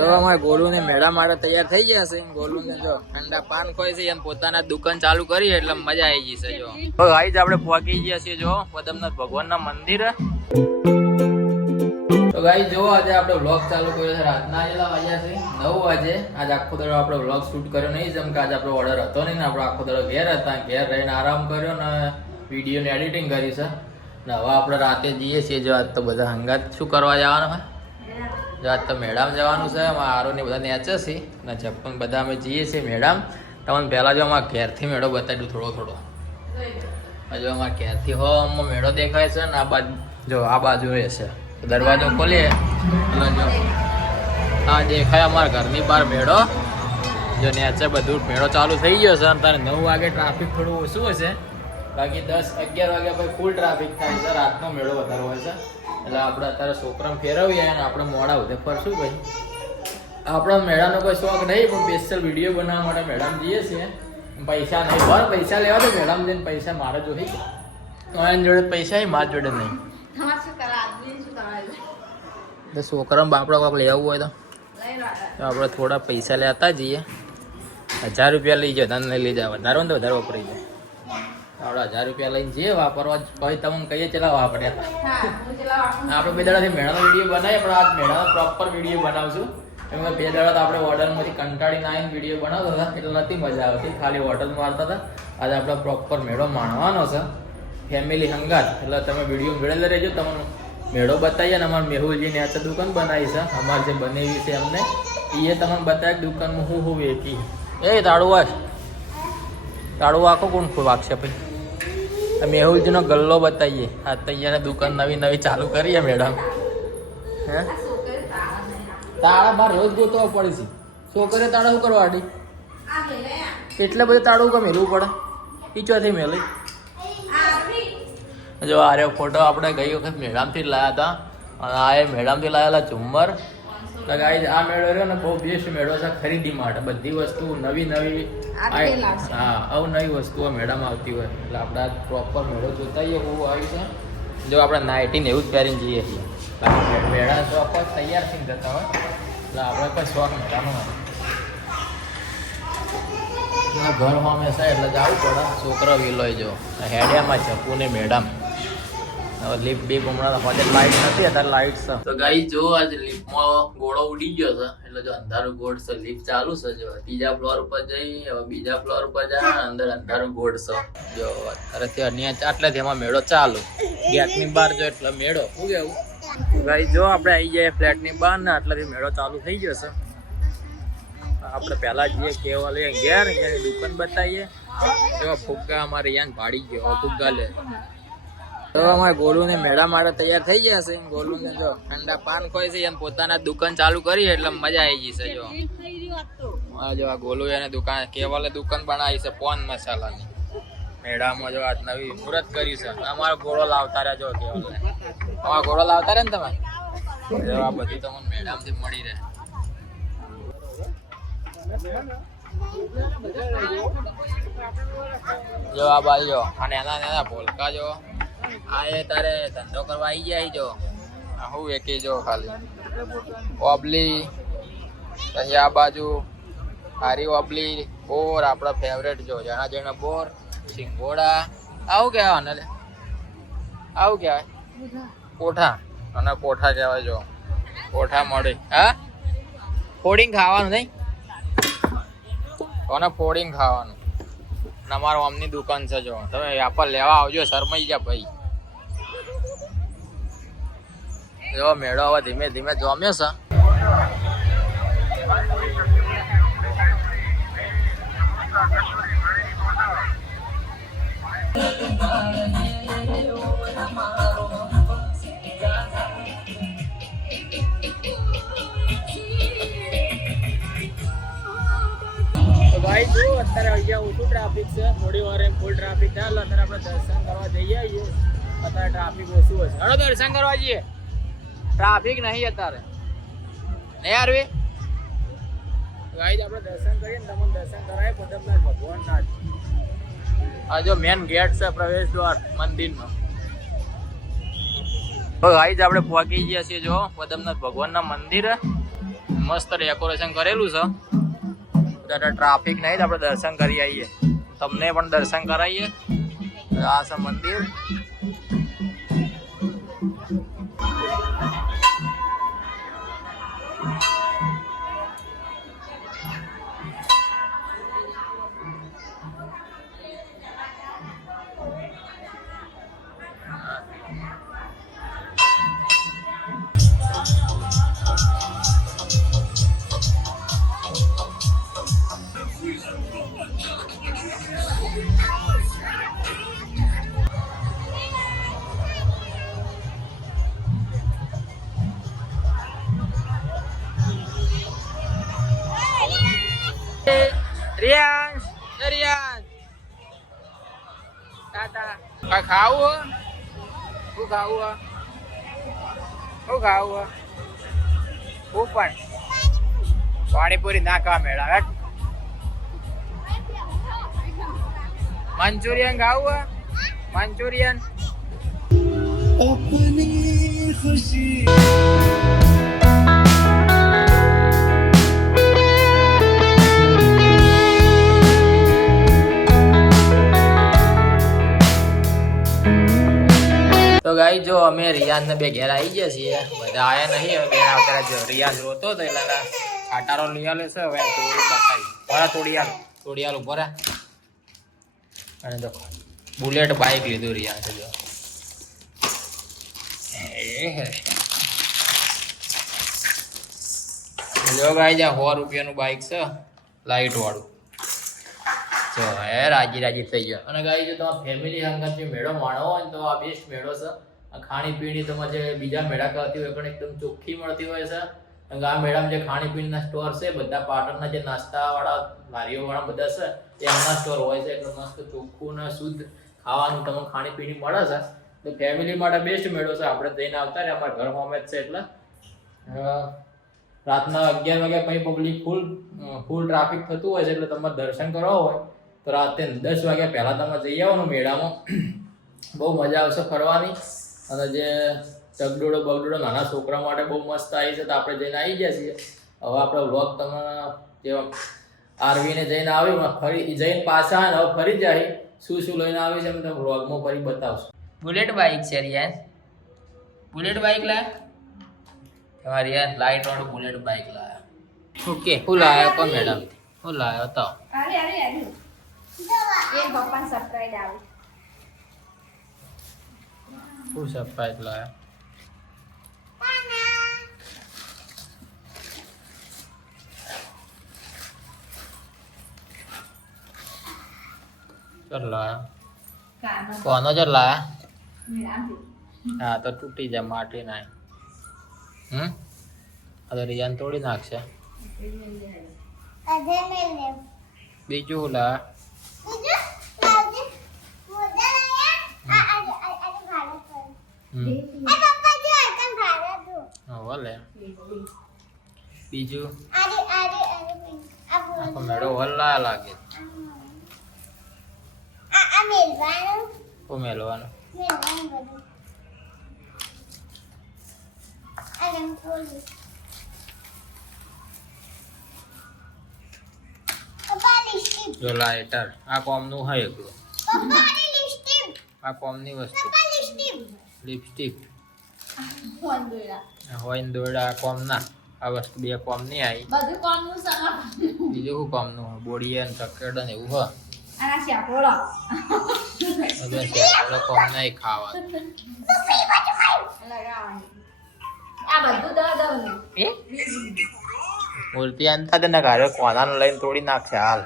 તો અમારે ગોલુ ને મેળા માટે તૈયાર થઈ ગયા છે. ગોલુ ને જો ઠંડા પાન ખોય છે એમ પોતાના દુકાન ચાલુ કરી એટલે મજા આવી ગઈ છે. જો ભાઈ આપણે પહોંચી ગયા છીએ જો પદમનાથ ભગવાન ના મંદિર. તો ગાઈસ જો આજે આપણે વ્લોગ ચાલુ કર્યો છે રાતના કેટલા વાગ્યા છે 9 વાગે. આજે આખો દાડો આપણે વ્લોગ શૂટ કર્યો નહીં જેમ કે આજે આપણો ઓર્ડર હતો નહીં ને આપણે આખો દાડો ઘેર હતા. ઘેર રહીને આરામ કર્યો ને વિડીયો ને એડિટિંગ કરી છે ને હવે આપણે રાતે જઈએ છીએ. જો આજ તો બધા હંગાત શું કરવા જવાનું હોય જો આજ તો મેળામાં જવાનું છે. આરો ને બધા નેચે છે ને ચપ્પન બધા અમે જઈએ છીએ મેળામાં. તમને પહેલાં જો અમારા ઘેરથી મેળો બતાવ્યું થોડો હજુ અમારા ઘેરથી હો મેળો દેખાય છે ને આ બાજુ જો આ બાજુ રહેશે દરવાજો ખોલીએ એટલે જો હા દેખાય અમારા ઘરની બહાર મેળો. જો નેચે બધું મેળો ચાલુ થઈ ગયો છે. તારે 9 વાગે ટ્રાફિક થોડું ઓછું હશે બાકી 10-11 વાગ્યા પછી ફૂલ ટ્રાફિક થાય છે. રાતનો મેળો વધારે હોય છે એટલે આપણે અત્યારે છોકરાને ફેરવીએ અને આપણે મોડા ઉધે ફરશું ભાઈ. આપણા મેળાનો કોઈ શોખ નહીં પણ સ્પેશિયલ વિડીયો બનાવવા માટે મેળામાં જઈએ છીએ. પૈસા નહીં બર પૈસા લેવા તો મેળામાં જઈને પૈસા મારે જોઈ એની જોડે પૈસા મારી જોડે નહીં. તો છોકરાને બાપડા કોઈક લેવું હોય તો આપણે થોડા પૈસા લેતા જઈએ. 1000 રૂપિયા લઈ જાઓ તને લઈ જાય વધારે ને તો વધારે વાપરી જાય. આપણે 1000 રૂપિયા લઈને જઈએ વાપરવા ભાઈ તમને કહીએ ચલા વાપર્યા આપણે 2 દાડાથી મેળાનો વિડીયો બનાવીએ પણ આજ મેળાનો પ્રોપર વિડીયો બનાવશું. કેમ કે 2 દાડા તો આપણે હોટલમાંથી કંટાળીને આવીને વિડીયો બનાવતા હતા એટલે નથી મજા આવતી ખાલી હોટલ મારતા હતા. આજે આપણે પ્રોપર મેળો માણવાનો છે ફેમિલી હંગાત એટલે તમે વિડીયો મેળવેલા રહેજો. તમને મેળો બતાવીએ ને અમારે મેહુલજીની આ દુકાન બનાવી છે અમારે જે બનાવી છે અમને એ તમને બતાવી દુકાનમાં હું વેચી એ તાળું આખો કોણ વાગશે ભાઈ. મેહુલજીનો ગલ્લો બતાવીએ આ તૈયાર દુકાન નવી ચાલુ કરીએ મેડમ. હે તાળા બાર રોજ ગોતવા પડે છે. છોકરે તાળા શું કરવા આડી એટલા બધા તાળું કે મેળવું પડે ટીચોથી મેળવી. જો આ રહ્યો ફોટો આપણે ગઈ વખત મેળામથી જ લાવ્યા હતા અને આ મેળામથી લાવેલા ઝુમ્મર. આ મેળો રહ્યો ને બહુ બેસ્ટ મેળો છે ખરીદી માટે. બધી વસ્તુ નવી હા અવનવી વસ્તુઓ મેળામાં આવતી હોય એટલે આપણે આ પ્રોપર મેળો જોતાઈએ બહુ આવી છે. જો આપણે નાઇટીને એવું જ પહેરીને જઈએ છીએ બાકી મેળા શોખ તૈયાર થઈને જતા હોય એટલે આપણે કોઈ શોખ મેળાનો હોય. ઘર હંમેશા એટલે જવું પડે. છોકરા વિલોય જો હેડિયામાં ચપ્પુ ને મેડમ લીપ બીપ હમણાં હોટેલ લાઇટ નથી અત્યારે લાઇટ છે. તો ગાઈ જો આજે લીપમાં ગોળો ઉડી ગયો છે એટલે જો અંધારું ગોળ છે. લીપ ચાલુ છે જો ત્રીજા ફ્લોર ઉપર જઈ હવે બીજા ફ્લોર ઉપર જાય અંદર અંધારું ગોળ છે. જો અત્યારેથી અન્ય આટલેથી એમાં મેળો ચાલુ ગેટની બહાર જો એટલે મેળો શું કેવું ગાઈ જો આપણે આવી જાય ફ્લેટની બહાર ને આટલાથી મેળો ચાલુ થઈ ગયો છે. આપણે પહેલા જઈએ કેવલ ઘેર એની દુકાન બતાવીએ. જો ફુગ્ગા અમારે યાન ભાડી ગયો ફુગ્ગા લે. તો અમારે ગોલુ ને મેળા માટે તૈયાર થઈ ગયા છે. ગોલુ ને જો ઠંડા પાન ખોય છે એમ પોતાના દુકાન ચાલુ કરી એટલે મજા આવી ગઈ છે. જો જો આ ગોલુ એને દુકાન કેવલે દુકાન બનાવી છે પોન મસાલાની મેળામાં. જો આજ નવી મુહૂર્ત કરી છે. અમારો ગોળો લાવતા રહ્યા જો કેવલને અમારો ગોળો લાવતા રહે ને તમે જો આ બધી તમને મેળામાંથી મળી રહે. જો આ બાજુ જો આ નાના ભોલકા જો આ એ તારે ધંધો કરવા આવી જાય. જો આ હું એકી જો ખાલી ઓબલી પછી આ બાજુ હારી ઓબલી બોર આપણા ફેવરેટ જો જણા બોર સિંગોડા આવું કહેવાય ને આવું કહેવાય કોઠા અને કોઠા કહેવાય. જો કોઠા મળે હા ફોડિંગ ખાવાનું નહીં કોને ફોડિંગ ખાવાનું. અમારો આમની દુકાન છે જો તમે વ્યાપાર લેવા આવજો શરમાઈ જા ભાઈ. જો મેળો હવે ધીમે ધીમે જોમ્યો છે. ભાઈ જો અત્યારે અહીંયા ઓછું ટ્રાફિક છે. થોડી વાર એમ ફૂલ ટ્રાફિક થાય એટલે અત્યારે આપણે દર્શન કરવા જઈએ છીએ. અત્યારે ટ્રાફિક ઓછું હશે. હળો દર્શન કરવા જઈએ. ટ્રાફિક નહીં અત્યારે નહીં આરવી ગાઈસ આપણે દર્શન કરીએ ને તમને દર્શન કરાય પદમનાથ ભગવાનના. આ જો મેન ગેટ છે પ્રવેશ દ્વાર મંદિરનો. તો ગાઈસ આપણે પહોંચી ગયા છીએ જો પદમનાથ ભગવાનના મંદિર મસ્ત ડેકોરેશન કરેલું છે. ત્યારે ટ્રાફિક નહીં, આપણે દર્શન કરી આવીએ. તમને પણ દર્શન કરાવીએ. આ છે મંદિર. રિયાન ટાટા કા ખાવું શું ખાવું શું ખાવું હું પણ પાણીપુરી ના ખાવા મેળા મંચુરિયન ખાવું મંચુરિયન ખુશી. તો ગાઈ જો અમે રિયાઝ ને બે ઘેર આવી ગયા છીએ. બધા આયા નહીં, હવે ઘેર આવતા જો રિયાઝ રોતો હતો એટલે ખાટારો લઈ આલે છે. હવે તોડી બતાવી ભરા તોડી આલો ભરા. અને જો બુલેટ બાઇક લીધું રિયાઝ જો. જો ગાઈ જા 100 રૂપિયાનું બાઇક છે લાઇટ વાળું. જો હે રાજી થઈ ગયો. અને ગાઈ જો તમારા ફેમિલી સંગત જે મેળો માણો હોય ને તો આ બેસ્ટ મેળો છે. ખાણીપીણી તમારે જે બીજા મેળા કરતી હોય પણ એકદમ ચોખ્ખી મળતી હોય છે. આ મેળામાં જે ખાણીપીણીના સ્ટોર છે બધા પાટણના જે નાસ્તાવાળા લારીઓવાળા બધા છે એમના સ્ટોર હોય છે. એટલે મસ્ત ચોખ્ખું ને શુદ્ધ ખાવાનું તમને ખાણીપીણી મળે છે. તો ફેમિલી માટે બેસ્ટ મેળો છે. આપણે જઈને આવતા રહે, અમારા ઘર હોમે જ છે. એટલે રાતના 11 વાગ્યા પછી પબ્લિક ફૂલ ટ્રાફિક થતું હોય છે. એટલે તમારે દર્શન કરવા હોય તો રાતે 10 વાગ્યા પહેલાં તમે જઈ આવવાનું મેળામાં. બહુ મજા આવશે ફરવાની. અને જે ચગડોળો બગડોળો નાના છોકરા માટે બહુ મસ્ત આવી છે. તો આપણે જઈને આવી ગયા છીએ. હવે આપણે વ્લોગ તમે જે આરવીને જઈને આવી ફરી જઈને પાછા હવે ફરી જાય શું લઈને આવી છે અમે તમે વ્લોગમાં ફરી બતાવશું. બુલેટ બાઇક છે રિયાઝ, બુલેટ બાઇક લાયા તમારી યાર લાઇટ વાળું બુલેટ બાઇક લાયા. ઓકે શું લાયા પણ મેડમ શું લાયો તો શું સરપ્રાઈઝ લાયા? ચલ લાયા કોનો ચલ લાયા? હા તો તૂટી જાય માટી નાય. આ તો રિયાન તોડી નાખશે. બીજું શું લાયા? બીજું મેળો વલ્લા લાગે. મેલવાનું જો લાઇટર આ કોમનું હોય એકલું. આ કોમની વસ્તુ લિપસ્ટિક હોય ને દોરડા કોમના. આ વસ્તુ બે કોમની આવી. બીજું શું કોમનું હોય? બોડી ને ચકેડ ને એવું હોય. કોમના ખાવા મૂર્તિ આનતા તેને ઘરે કોનાને લઈને તોડી નાખશે હાલ.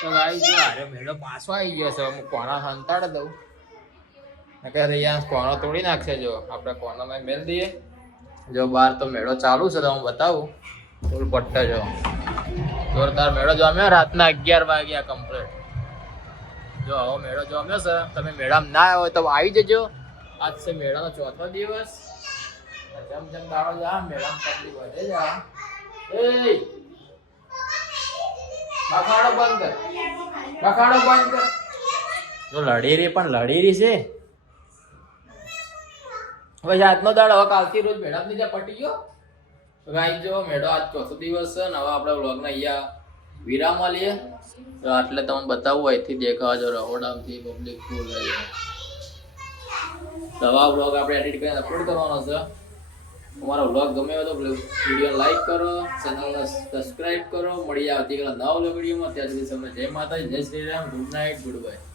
તો ગાઈ જો હારે મેળો પાછો આવી ગયો છે. હું કોના સંતાડી દઉં કે રિયાન્સ કોનો તોડી નાખશે. જો આપણે કોનામાં મેલ દઈએ. જો બહાર તો મેળો ચાલુ છે તો હું બતાવું. ફૂલ પટ્ટા જો જોરદાર મેળો જમ્યો. રાતના 11 વાગ્યા કમ્પ્લીટ. જો આવો મેળો જમ્યો છે. તમે મેળામાં ના આવ્યો હોય તો આવી જજો. આજ છે મેળાનો 4થો દિવસ. જેમ દાડો જા મેળામાં પબ્લિક વધે જા. બખાડો બંધ કર. જો લડી રહી પણ લડી રહી છે. પછી આજનો દાડો હવે કાલથી રોજ મેળા ની જ્યાં પટી ગયો ગાઈ જો મેળો આજ ચોથો દિવસ છે ને હવે આપણે વ્લોગને અહીંયા વિરામ આલીએ તો આટલે તમને બતાવું અહીંથી દેખાવા જો રહોડામાંથી પબ્લિક ફૂલ રહી તો હવે વ્લોગ આપણે એડિટ કરીને અપલોડ કરવાનો છે તમારો વ્લોગ ગમે હોય તો વિડીયો લાઈક કરો ચેનલને સબસ્ક્રાઇબ કરો મળીએ આવતીકાલે નવા વિડીયોમાં ત્યાં સુધી તમે જય માતાજી જય Shri Ram good night good bye